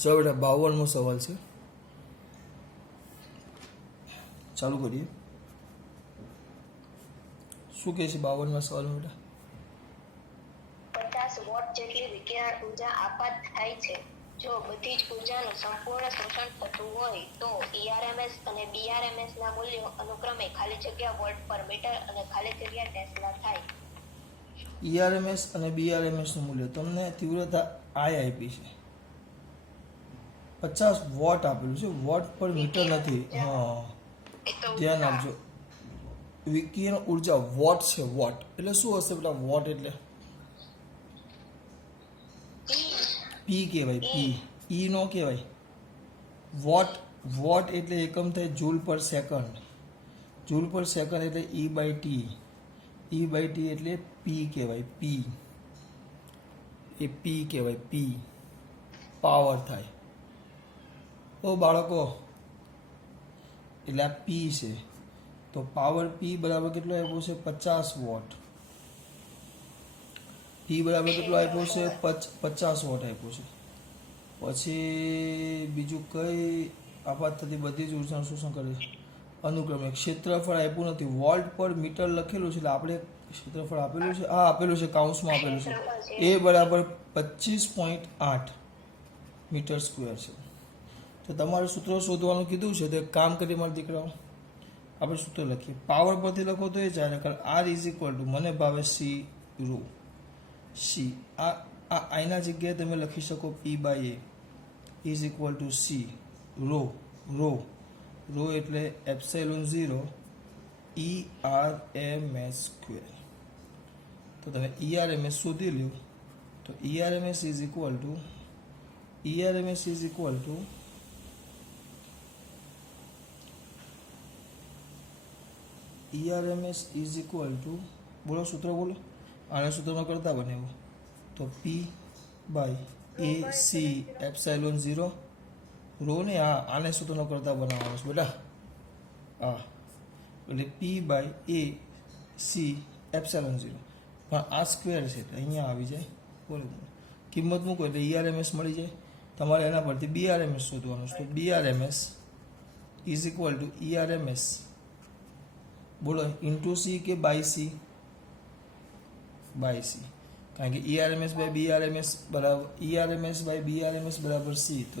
ચાલો બેટા 52મો સવાલ છે, ચાલુ કરીએ. શું કહે છે 52મા સવાલમાં બેટા? 50 વોટ જેટલી વિકિરણ ઉર્જા આપાત થાય છે. જો બધી જ ઉર્જાનું સંપૂર્ણ શોષણ થતું હોય તો ERMS અને BRMS ના મૂલ્યો અનુક્રમે ખાલી જગ્યા વોટ પર મીટર અને ખાલી જગ્યા ટેસ્લા થાય. ERMS અને BRMS નું મૂલ્ય તમને તીવ્રતા I આપી છે, 50 વોટ આપેલું છે, વોટ પર મીટર નથી. હા, એ તો ધ્યાન આપજો. વિકિરણ ઉર્જા વોટ છે, વોટ એટલે શું હશે બેટા? વોટ એટલે પી કહેવાય, પી ઈ નો કહેવાય. વોટ વોટ એટલે એકમ થાય જૂલ પર સેકન્ડ, જૂલ પર સેકન્ડ એટલે E/T, E/T એટલે પી કહેવાય, પી એ પી કહેવાય, પી પાવર થાય. ઓ બાળકો, એટલે આ પી છે, તો પાવર પી બરાબર કેટલો આપ્યો છે? 50 વોટ. પી બરાબર કેટલો આપ્યો છે? 50 વોટ આપ્યો છે. પછી બીજું કઈ આપાત થતી બધી જ ઉર્જાનું શોષણ કરે છે? અનુક્રમે ક્ષેત્રફળ આપ્યું નથી, વોલ્ટ પર મીટર લખેલું છે એટલે આપણે ક્ષેત્રફળ આપેલું છે, હા આપેલું છે, કાઉન્સમાં આપેલું છે. એ બરાબર 25.8 મીટર સ્ક્વેર છે. તો તમારું સૂત્ર શોધવાનું કીધું છે, તો એક કામ કરી મારા દીકરાઓ, આપણે સૂત્ર લખીએ. પાવર પરથી લખો તો એ ચાલે, કારણ R ઇઝ ઇક્વલ ટુ મને ભાવે સી રૂ, સી આ આઈના જગ્યાએ તમે લખી શકો P/A is equal to C rho, rho rho એટલે એપ્સાઇલોન 0 ERMS સ્ક્વેર. તો તમે ERMS શોધી લો, તો ERMS is equal to ERMS is equal to ERMS is equal to બોલો સૂત્ર બોલો, આને સૂત્રમાં કરતા બને તો P/AC એપ્સાઇલોન 0 રો ને આને સૂત્રનો કરતા બનાવવાનો છે બેટા, આ એટલે P/AC એપ્સાઇલોન 0, પણ આ સ્ક્વેર છે એટલે અહીંયા આવી જાય. બોલો કિંમત મૂકો એટલે ERMS મળી જાય. તમારે એના પરથી BRMS શોધવાનું છે, તો BRMS is equal to ERMS બોલો ઇન્ટુ સી કે બાય સી? બાય સી, કારણ કે ERMS બાય BRMS બરાબર ERMS બાય BRMS બરાબર સી, તો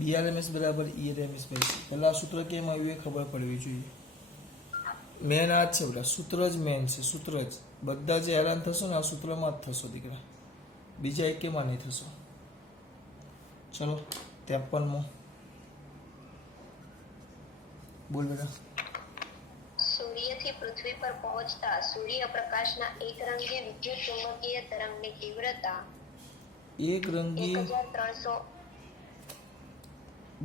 BRMS બરાબર ERMS બાય સી. પહેલાં સૂત્ર કેમ આવ્યું એ ખબર પડવી જોઈએ. મેન આ જ છે બેટા, સૂત્ર જ મેન છે, સૂત્ર જ. બધા જે હેરાન થશો ને આ સૂત્રમાં જ થશો દીકરા, બીજા એકેમાં નહીં થશો. ચલો 53મો બોલ બેટા. સૂર્યથી પૃથ્વી પર પહોંચતા સૂર્યપ્રકાશના એકરંગી વિદ્યુત ચુંબકીય તરંગની તીવ્રતા એક રંગી 1300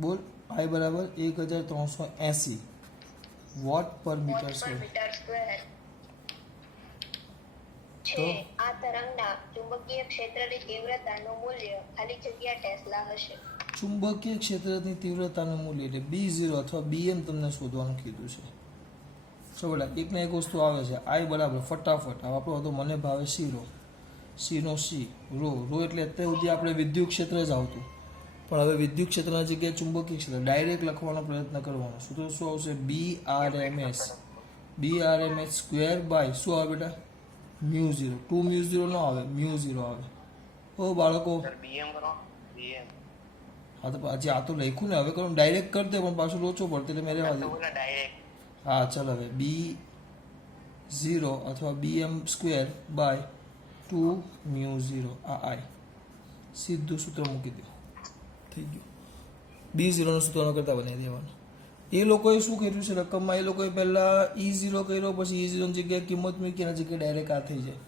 બોલ I બરાબર 1380 વોટ પર મીટર સ્ક્વેર છે. આ તરંગના ચુંબકીય ક્ષેત્રની તીવ્રતાનું મૂલ્ય ખાલી જગ્યા ટેસ્લા હશે. ચુંબકીય ક્ષેત્રની તીવ્રતાનું મૂલ્ય એટલે B0 અથવા BM તમને શોધવાનું કીધું છે. ચલો બેટા એક ને એક વસ્તુ આવે છે, I બરાબર ફટાફટ આપણો હતો મને ભાવે સી રો, સી નો સી રો, રો એટલે અત્યાર સુધી આપણે વિદ્યુત ક્ષેત્ર જ આવતું, પણ હવે વિદ્યુત ક્ષેત્રના જગ્યાએ ચુંબકીય ક્ષેત્ર ડાયરેક્ટ લખવાનો પ્રયત્ન કરવાનો. સૂત્ર શું આવશે? BRMS સ્ક્વેર બાય શું આવે બેટા? μ0, 2μ0 ન આવે, μ0 આવે. ઓ બાળકો હા તો હજી આ તો લખ્યું ને, હવે કરો ડાયરેક્ટ કરી દે, પણ પાછું લોચો પડતો એટલે મેં રહેવા દે. હા ચાલ હવે B0 અથવા BM સ્ક્વેર બાય 2μ0 આ I સીધું સૂત્ર મૂકી દો, થઈ ગયું. B0 નું સૂત્ર કરતા બનાવી દેવાનું. એ લોકોએ શું કર્યું છે રકમમાં? એ લોકોએ પહેલાં E0 કર્યો, પછી E0 ની જગ્યાએ કિંમત મૂકી, એના જગ્યાએ ડાયરેક્ટ આ થઈ જાય.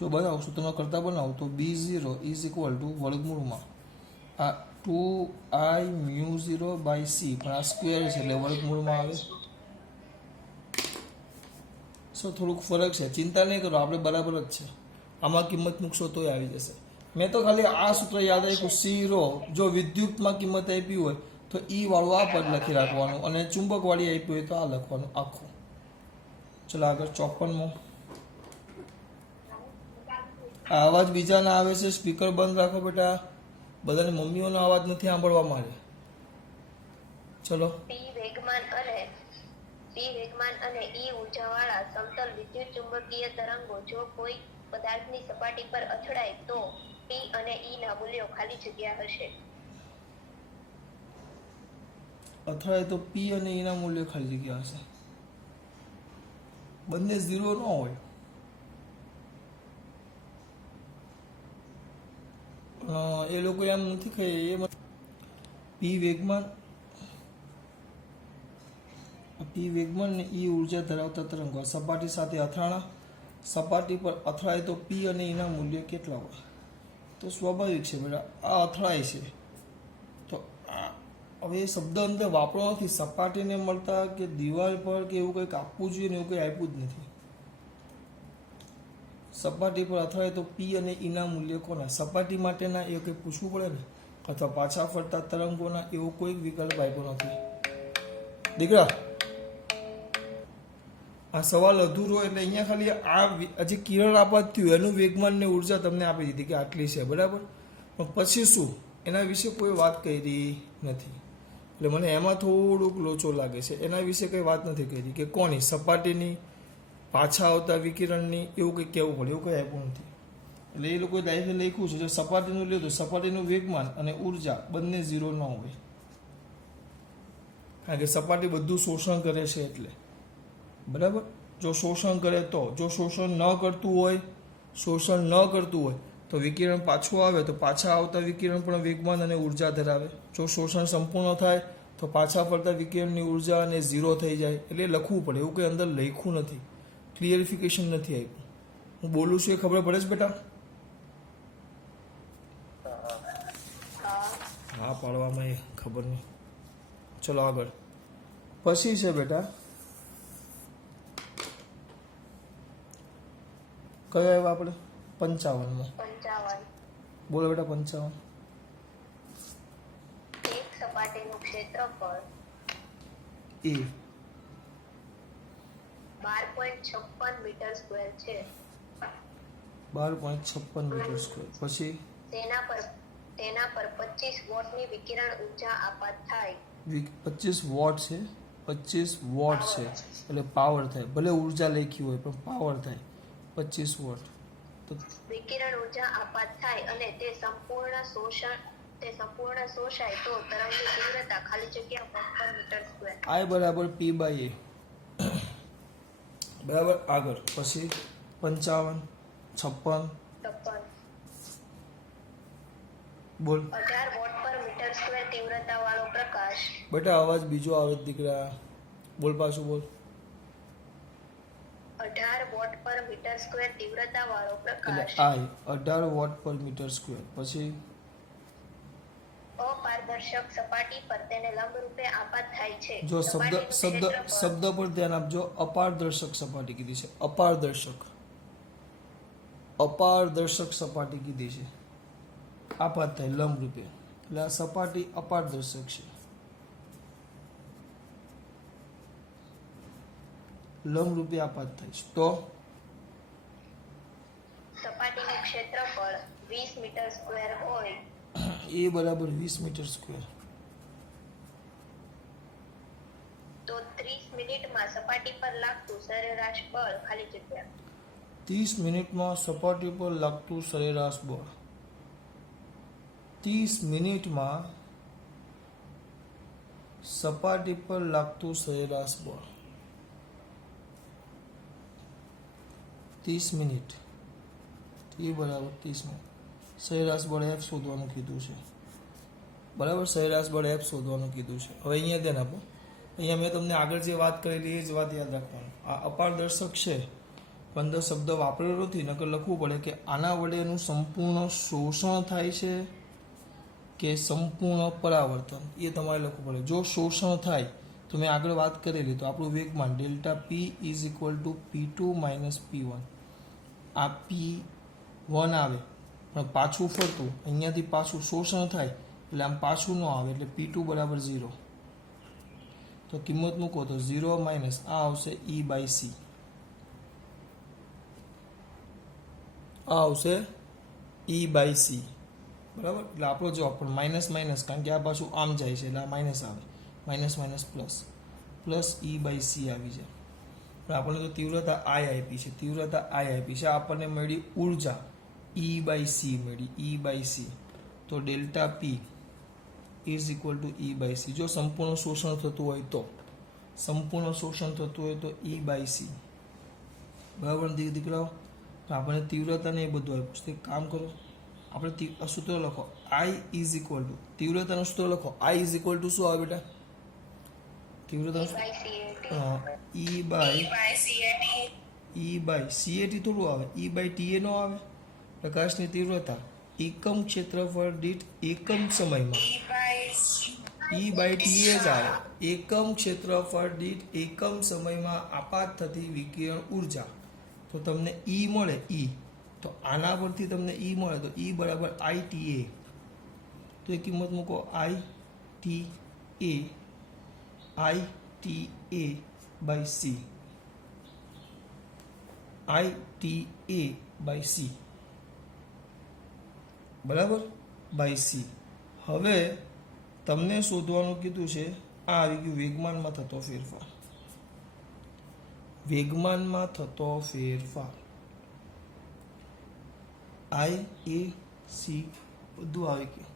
જો બનાવો સૂત્રનો કરતા બનાવો તો B0 ઇઝ ઇક્વલ ટુ વર્ગમૂળમાં આ 2I μ0 બાય સી, પણ આ સ્ક્વેર છે એટલે વર્ગમૂળમાં આવે. થોડુંક ફરક છે, ચિંતા નહીં કરો, આપણે બરાબર જ છે. આમાં કિંમત મૂકશો તોય આવી જશે. મેં તો ખાલી આ સૂત્ર યાદ રાખ્યું, સી રો જો વિદ્યુતમાં કિંમત આપી હોય તો ઈ વાળું આ પદ લખી રાખવાનું, અને ચુંબક વાળી આપી હોય તો આ લખવાનું આખું. ચલો આગળ 54મો. આ અવાજ બીજા ના આવે છે, સ્પીકર બંધ રાખો બેટા. બધાને મમ્મીઓનો અવાજ નથી સાંભળવા માંડે. ચલો પી વેગમાન અને ઈ ઉર્જાવાળા સમતલ વિદ્યુત ચુંબકીય તરંગો જો કોઈ પદાર્થની સપાટી પર અથડાય તો પી અને ઈ ના મૂલ્યો ખાલી જગ્યા હશે. અથડાય તો પી અને એના મૂલ્ય ખાલી જગ્યા હશે. બંને ઝીરો ન હોય. એ લોકો એમ નથી કહે એ પી વેગમાન ને ઈ ઉર્જા ધરાવતા તરંગો સપાટી સાથે અથડાણા. સપાટી પર અથડાય તો પી અને એના મૂલ્ય કેટલા હોય? તો સ્વાભાવિક છે બેટા, આ અથડાય છે તો હવે એ શબ્દ અંદર વાપરવો નથી. સપાટીને મળતા કે દિવાલ પર કે એવું કંઈક આપવું જોઈએ ને એવું કંઈ આપ્યું જ નથી. સપાટી પર અથડાય તો પી અને ઈના મૂલ્ય કોના? સપાટી માટેના એ કંઈ પૂછવું પડે ને, અથવા પાછા ફરતા તરંગોના એવો કોઈ વિકલ્પ આપ્યો નથી. દીકરા, આ સવાલ અધૂરો એટલે અહીંયા ખાલી આ જે કિરણ આપાત થયું એનું વેગમાન ને ઉર્જા તમને આપી દીધી કે આટલી છે, બરાબર. પણ પછી શું એના વિશે કોઈ વાત કરી નથી. એટલે મને એમાં થોડુંક લોચો લાગે છે. એના વિશે કંઈ વાત નથી કરી કે કોની? સપાટીની, પાછા આવતા વિકિરણની, એવું કંઈ કહેવું પડે, એવું કંઈ આપ્યું નથી. એટલે એ લોકોએ ડાયરેક્ટ લખ્યું છે જો સપાટીનું લે તો સપાટીનું વેગમાન અને ઉર્જા બંને ઝીરો ન હોય. કારણ કે સપાટી બધું શોષણ કરે છે એટલે, બરાબર. જો શોષણ કરે તો, જો શોષણ ન કરતું હોય તો વિકિરણ પાછું આવે તો પાછા આવતા વિકિરણ પણ વેગમાન અને ઉર્જા ધરાવે. જો શોષણ સંપૂર્ણ થાય તો પાછા ફરતા વિકિરણની ઉર્જા અને ઝીરો થઈ જાય. એટલે લખવું પડે, એવું કંઈ અંદર લખ્યું નથી, ક્લિયરિફિકેશન નથી આપ્યું. હું બોલું છું એ ખબર પડે છે બેટા? હા પાડવામાં એ ખબર નહીં. ચલો આગળ. પછી છે બેટા કયો આવ્યો આપણે? 55. બોલો બેટા 55. એક સપાટીનું ક્ષેત્રફળ એ 12.56 મીટર સ્ક્વેર છે. 12.56 મીટર સ્ક્વેર. પછી તેના પર 25 વોટની વિકિરણ ઊર્જા આપાત થાય. 25 વોટ છે, 25 વોટ છે એટલે પાવર થાય. ભલે ઉર્જા લખી હોય પણ પાવર થાય 25 વોટ. તો વિકિરણ ઊર્જા આપાત થાય અને તે સંપૂર્ણ શોષાય તો તરંગની તીવ્રતા ખાલી જગ્યા વોટ પર મીટર સ્ક્વેર. I બરાબર P બાય A. બરાબર. આગળ પછી 55, 56 બોલ. 18 વોટ પર મીટર સ્ક્વેર તીવ્રતા વાળો પ્રકાશ. બેટા અવાજ બીજો આવે છે દીકરા, બોલ પાછું બોલ. 18 વોટ પર મીટર સ્ક્વેર તીવ્રતા વાળો પ્રકાશ. એટલે I 18 વોટ પર મીટર સ્ક્વેર. પછી અપારદર્શક સપાટી પર તેને લંબરૂપે આપાત થાય છે. જો શબ્દ પર ધ્યાન આપજો. અપારદર્શક સપાટી કીધી છે. અપારદર્શક સપાટી કીધી છે. આપાત થાય લંબરૂપે. એટલે આ સપાટી અપારદર્શક છે. લંબરૂપે આપાત થાય છે તો સપાટીનું ક્ષેત્રફળ 20 મીટર સ્ક્વેર હોય. એ બરાબર 20 મીટર સ્ક્વેર. તો 30 મિનિટમાં સપાટી પર લાગતું સરેરાશ બળ ખાલી જગ્યા. 30 મિનિટમાં સપાટી પર લાગતું સરેરાશ બળ. 30 મિનિટમાં સપાટી પર લાગતું સરેરાશ બળ. 30 મિનિટ એ બરાબર 30 મિનિટ. સરેરાશ બળ F શોધવાનું કીધું છે, બરાબર. સરેરાશ બળ F શોધવાનું કીધું છે. હવે અહીંયા ધ્યાન આપો. અહીંયા મેં તમને આગળ જે વાત કરેલી એ જ વાત યાદ રાખવાની. આ અપારદર્શક છે પણ અંદર શબ્દ વાપરેલો નથી, નકર લખવું પડે કે આના વડે એનું સંપૂર્ણ શોષણ થાય છે કે સંપૂર્ણ પરાવર્તન, એ તમારે લખવું પડે. જો શોષણ થાય તો મેં આગળ વાત કરેલી, તો આપણું વેગમાન delta P is equal two P2 minus P1. આ P1 આવે પણ પાછું ફરતું અહીંયાથી પાછું શોષણ થાય એટલે આમ પાછું ન આવે એટલે P2 બરાબર 0. તો કિંમત મૂકો તો 0 માઇનસ આ આવશે E બાય C. આ આવશે E બાય C. બરાબર, એટલે આપણો જવાબ પણ માઇનસ માઇનસ, કારણ કે આ પાછું આમ જાય છે એટલે આ માઇનસ આવે, minus minus plus, plus E by C આવી જાય. પણ આપણને તો તીવ્રતા આઈ આપી છે, તીવ્રતા આઈ આપી છે, આપણને મળી ઉર્જા ઈ બાય સી મળી, ઈ બાય સી. તો delta P is equal to E by C. જો સંપૂર્ણ શોષણ થતું હોય તો, સંપૂર્ણ શોષણ થતું હોય તો ઈ બાય સી. બરાબર દીકરાઓ, આપણને તીવ્રતા ને એ બધું આપ્યું છે. કામ કરો, આપણે સૂત્ર લખો, આઈ ઇઝ ઇક્વલ ટુ, તીવ્રતાનું સૂત્ર લખો, આઈ ઇઝ ઇક્વલ ટુ શું આવે બેટા? તીવ્રતાનું ઈ બાય સીએટી થોડું આવે, ઈ બાય ટીએ નો આવે. પ્રકાશની તીવ્રતા એકમ ક્ષેત્રફળ દીઠ એકમ સમયમાં ઈ બાય ટીએ જ આવે. એકમ ક્ષેત્રફળ દીઠ એકમ સમયમાં આપાત થતી વિકિરણ ઉર્જા. તો તમને ઈ મળે, ઈ તો આના પરથી તમને ઈ મળે, તો ઈ બરાબર આઈ ટી એ. તો એ કિંમત મૂકો, I T A by C, I T A by C, બરાબર, બાય સી. હવે તમને શોધવાનું કીધું છે, આ આવી ગયું વેગમાનમાં થતો ફેરફાર. વેગમાનમાં થતો ફેરફાર આઈ એ સી બધું આવી ગયું.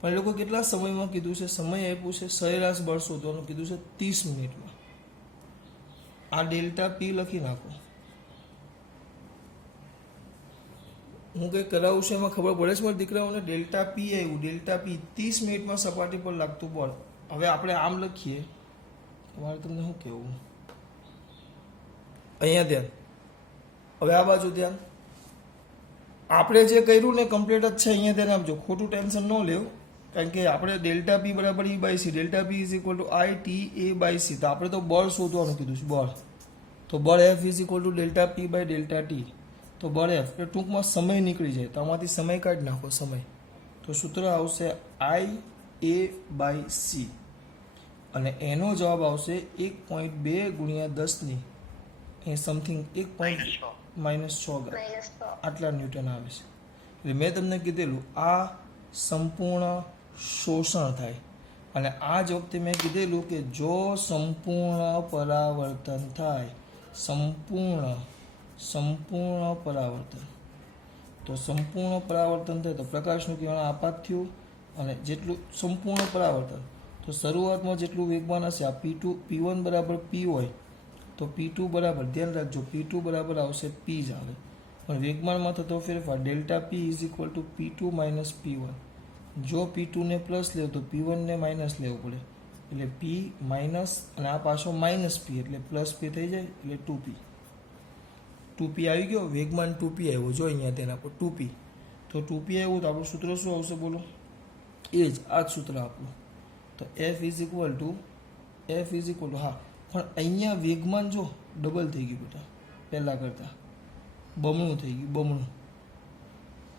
પણ એ લોકો કેટલા સમયમાં કીધું છે? સમય આપ્યું છે સરેરાશ બળ શોધવાનું કીધું છે 30 મિનિટમાં. આ ડેલ્ટા પી લખી નાખો. હું કંઈક કરાવું છું એમાં ખબર પડે છે મારા દીકરાઓને? ડેલ્ટા પી આવ્યું, ડેલ્ટા પી 30 મિનિટમાં સપાટી પર લાગતું બળ. હવે આપણે આમ લખીએ, તમારે તમને શું કહેવું? અહીંયા ધ્યાન, હવે આ બાજુ ધ્યાન. આપણે જે કર્યું ને કમ્પ્લીટ જ છે, અહીંયા ધ્યાન આપજો, ખોટું ટેન્શન ન લેવું. કારણ કે આપણે ડેલ્ટા પી બરાબર E by C, delta P is equal to I T A by C. તો આપણે તો બળ શોધવાનું કીધું છે, બળ. તો બળ F is equal to delta P by delta T. તો બળ એફ એટલે ટૂંકમાં સમય નીકળી જાય, તો આમાંથી સમય કાઢી નાખો, સમય. તો સૂત્ર આવશે આઈ એ બાય સી, અને એનો જવાબ આવશે 1.2 ગુણ્યા 10 એ સમથિંગ 1.-6 આટલા ન્યૂટન આવે છે. એટલે મેં તમને કીધેલું આ સંપૂર્ણ શોષણ થાય, અને આ જ વખતે મેં કીધેલું કે જો સંપૂર્ણ પરાવર્તન થાય, સંપૂર્ણ પરાવર્તન, તો સંપૂર્ણ પરાવર્તન થાય તો પ્રકાશનું કિરણ આપાત થયું, અને જેટલું સંપૂર્ણ પરાવર્તન, તો શરૂઆતમાં જેટલું વેગમાન હશે, આ P2 P1 બરાબર P હોય તો P2 બરાબર, ધ્યાન રાખજો, P2 બરાબર આવશે P જ આવે. પણ વેગમાનમાં થતો ફેરફાર delta P is equal two P2 minus P1. જો P2 ને પ્લસ લેવું તો P1 ને માઇનસ લેવું પડે, એટલે P માઇનસ, અને આ પાછો માઇનસ P એટલે પ્લસ P થઈ જાય, એટલે 2P. 2P આવી ગયો, વેગમાન 2P આવ્યો. જો અહીંયા તેના પર 2P, તો 2P આવ્યું તો આપણું સૂત્ર શું આવશે બોલો? એ જ આ જ સૂત્ર આપણું. તો F ઇઝ ઇક્વલ ટુ હા, પણ અહીંયા વેગમાન જો ડબલ થઈ ગયું બેટા, પહેલાં કરતાં બમણું થઈ ગયું, બમણું.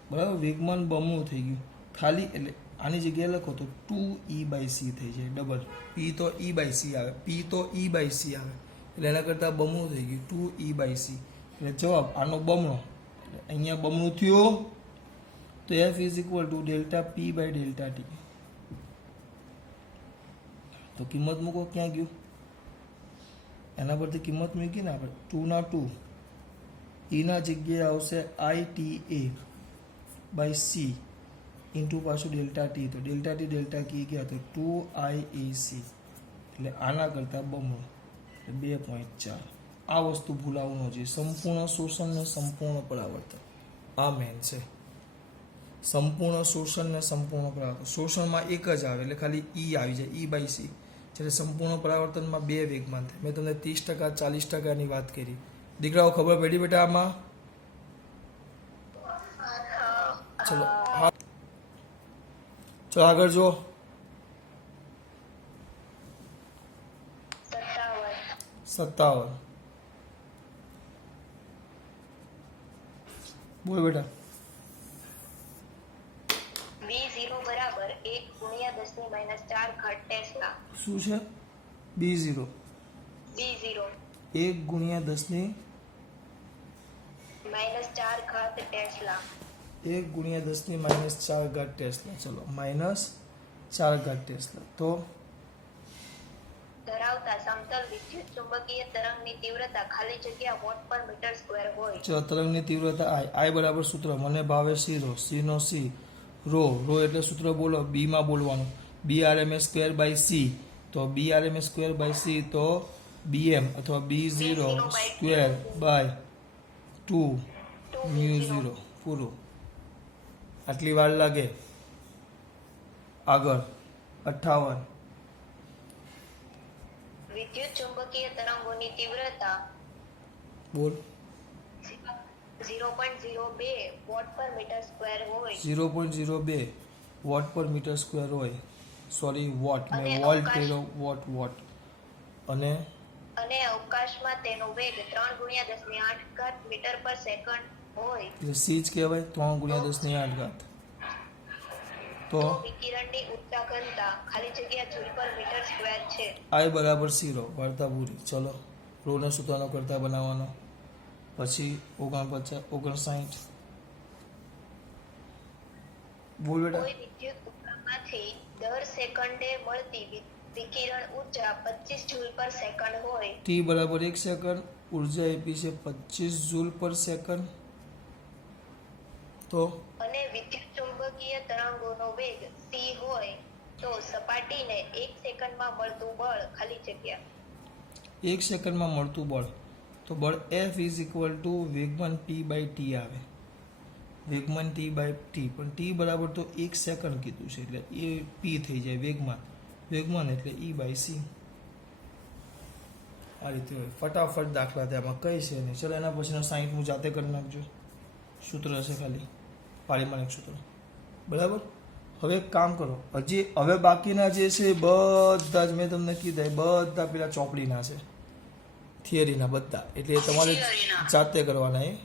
બરાબર, વેગમાન બમણું થઈ ગયું ખાલી. એટલે આની જગ્યાએ લખો તો 2E બાય સી થઈ જાય, ડબલ. P તો E બાય સી આવે, એટલે એના કરતાં બમણું થઈ ગયું, 2E બાય સી. એટલે જવાબ આનો બમણો, અહીંયા બમણું થયું. તો F is equal to delta P by delta T. તો કિંમત મૂકો, ક્યાં ગયું? એના પરથી કિંમત મૂકી ને આપણે, 2 ના 2, એના જગ્યાએ આવશે I T A by C into પાછું ડેલ્ટા ટી. તો ડેલ્ટા ટી ગયા તો 2IAC, એટલે આના કરતાં બમણું, એટલે 2.4. આ વસ્તુ ભૂલાવું ન જોઈએ. સંપૂર્ણ શોષણ ને સંપૂર્ણ પરાવર્તન આ મેન છે. સંપૂર્ણ શોષણ ને સંપૂર્ણ પરાવર્તન. શોષણમાં એક જ આવે એટલે ખાલી ઈ આવી જાય, ઈ બાય સી. જ્યારે સંપૂર્ણ પરાવર્તનમાં 2 વેગમાન થાય. મેં તમને 30% 40%ની વાત કરી. દીકરાઓ ખબર પડી બેટા આમાં? ચલો ચલો આગળ જો. 57 બોલ બેટા. V0 બરાબર 1 ગુણ્યા 10 - 4 ટેસ્લા. શું છે? B0 1 ગુણ્યા 10 - 4 ટેસ્લા. 1 ગુણ્યા 10⁻⁴ ટેસ્લા. ચલો -4 ટેસ્લા. તો ધરાવતા સમતલ વિદ્યુત ચુંબકીય તરંગની તીવ્રતા ખાલી જગ્યા વોટ પર મીટર સ્ક્વેર હોય. જો તરંગની તીવ્રતા I બરાબર સૂત્ર મને ભાવે C રો, C નો C, રો એટલે સૂત્ર બોલો, B માં બોલવાનું, B/RMS²/C. તો B/RMS²/C તો BM અથવા B0²/2 પૂરું. આટલી વાર લાગે. આગળ 58. વિદ્યુત ચુંબકીય તરંગોની તીવ્રતા બોલ. 0.02 વોટ પર મીટર સ્ક્વેર હોય. 0.02 વોટ પર મીટર સ્ક્વેર હોય. સોરી વોટ, અને મેં વોલ્ટ અવકાશ- કર્યો, વોટ. અને અને અવકાશમાં તેનો વેગ 3 ગુણ્યા 10⁸ મીટર પર સેકન્ડ હોય. એટલે C જ કહેવાય 3 ગુણ્યા 10⁸. તો તો વિકિરણની ઉર્જા ઘનતા ખાલી જગ્યા જૂલ પર મીટર સ્ક્વેર છે. I બરાબર 0. વાર્તા પૂરી. ચલો રોના સૂત્રનો કરતા બનાવવાનો. પછી 59. બોલ બેટા. કોઈ વિદ્યુત ઉપકરણમાંથી દર સેકન્ડે મળતી વિકિરણ ઉર્જા 25 જૂલ પર સેકન્ડ હોય. T બરાબર 1 સેકન્ડ. ઉર્જા આપી છે 25 જૂલ પર સેકન્ડ. તો અને વિદ્યુત ચુંબકીય તરંગોનો વેગ c હોય તો સપાટીને 1 સેકન્ડમાં મળતું બળ ખાલી જગ્યા 1 સેકન્ડમાં મળતું બળ, તો બળ F = વેગમાન P/T આવે. વેગમાન T/T, પણ T બરાબર તો 1 સેકન્ડ કીધું છે એટલે એ P થઈ જાય વેગમાન એટલે E/c. આ રીતે હોય. ફટાફટ દાખલા તેમાં કઈ છે નહીં. ચલો એના પછીનો 60 હું જાતે કરી નાખજો. સૂત્ર હશે ખાલી, પારિમાણિક સૂત્ર. બરાબર. હવે એક કામ કરો, હવે બાકીના જે છે એ બધા જ મેં તમને કીધા એ બધા પેલા ચોપડીના છે, થિયરીના બધા, એટલે એ તમારે જાતે કરવાના. એ